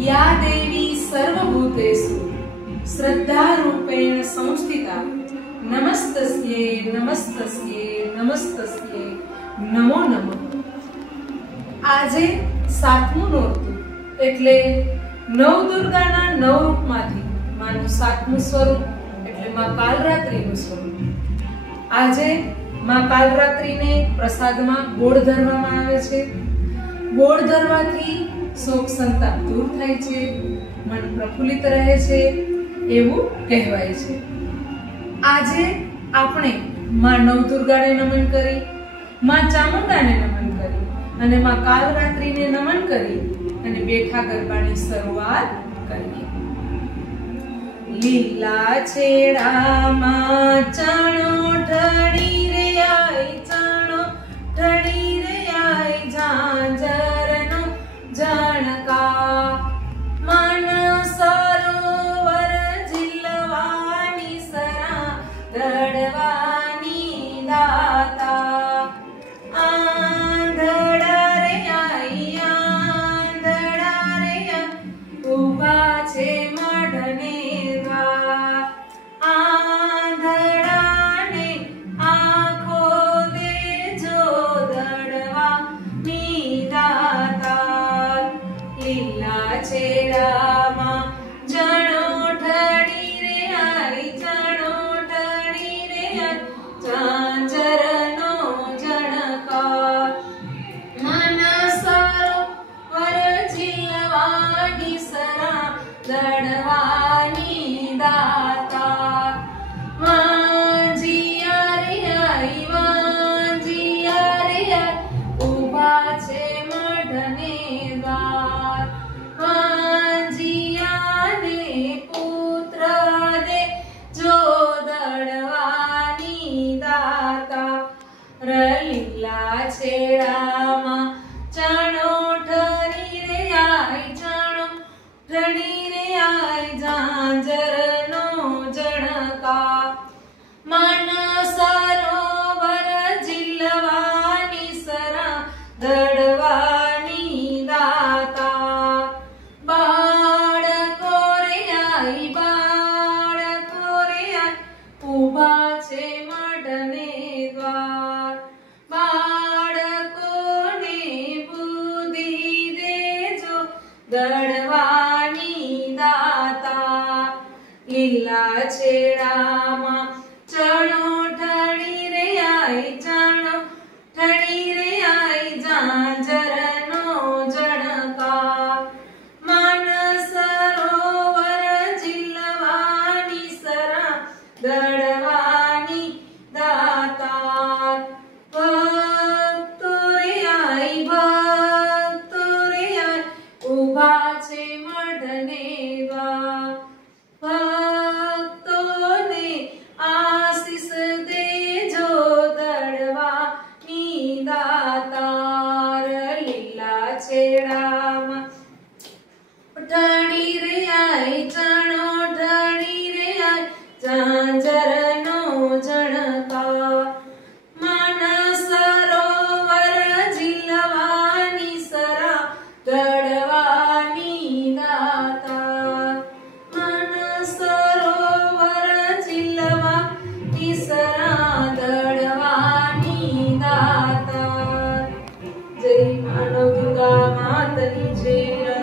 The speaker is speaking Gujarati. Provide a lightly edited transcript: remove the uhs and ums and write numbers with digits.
या देवी सर्वभूतेषु श्रद्धारूपेण संस्थिता नमस्तस्यै नमस्तस्यै नमस्तस्यै नमो नमः। આજે સાતમું નોરતું એટલે નવદુર્ગાના નવ રૂપમાંથી માનું સાતમું સ્વરૂપ એટલે માં કાલરાત્રીનું સ્વરૂપ। આજે માં કાલરાત્રીને પ્રસાદમાં ગોળ ધરવામાં આવે છે। ગોળ ધરવાથી શોક સંતાપ દૂર થાય છે, મન પ્રફુલ્લિત રહે છે એવું કહેવાય છે। આજે આપણે માં નવદુર્ગાને નમન કરી, માં ચામુંડાને નમન કરી અને માં કાલરાત્રીને નમન કરી અને બેઠા ગરબાની શરૂઆત કરીએ। લીલા છેડામાં ચણો ઠણી રે આઈ, ચણો ઠણી રે આઈ, ઝાંઝરનો જણકા મન સરોવર ઝીલવાની સરા દડવાની દાતા। આંધળા રે આઈ, આંધળા રે ઊભા છે મઢને દ્વાર, આંધળાને આંખો દેજો દડવાની દાતા। લીલા છેડામાં ચણો ઠણી રે આઈ, ચણો ઠણી રે આઈ, ઝાંઝરનો જણકાર મન સરોવર ઝીલવાની સરા દડવાની દાતા। વાંજિયા રે આઈ, વાંજિયા રે આઈ, ઊભા છે મઢને દ્વાર, વાંજિયાને પુત્ર દેજો દડવાની દાતા। લીલા છેડામાં ચણો ઠણી રે આઈ, ચણો ઠણી રે આઈ, ઝાંઝરનો જણકાર મન સરોવર ઝીલવાની સરા દડવાની દાતા। બાળકો રે આઈ, બાળકો રે આઈ, ઊભા છે મઢને દ્વાર, બાળકોને બુદ્ધિ દેજો દડવાની દાતા। લીલા છેડામાં ચણો ઠણી રે આઈ, ચણો ઠણી રે આઈ, ઝાંઝરનો જણકાર મન સરોવર ઝીલવાની સરા દડવાની દાતા। ભક્તો રે આઈ, ભક્તો રે આઈ, ઊભા છે મઢને દ્વાર, ભક્તોને આશીષ દેજો દડવાની દાતા। લીલા છેડામાં ઠણી રે આઈ, ચણો ઠણી રે આઈ, ઝાંઝરનો જણકાર મન સરોવર ઝીલવાની સરા દડવાની દાતા। મન સરોવર ઝીલવાની સરા દડવાની દાતા। જય માનવ દુર્ગા માતની જય।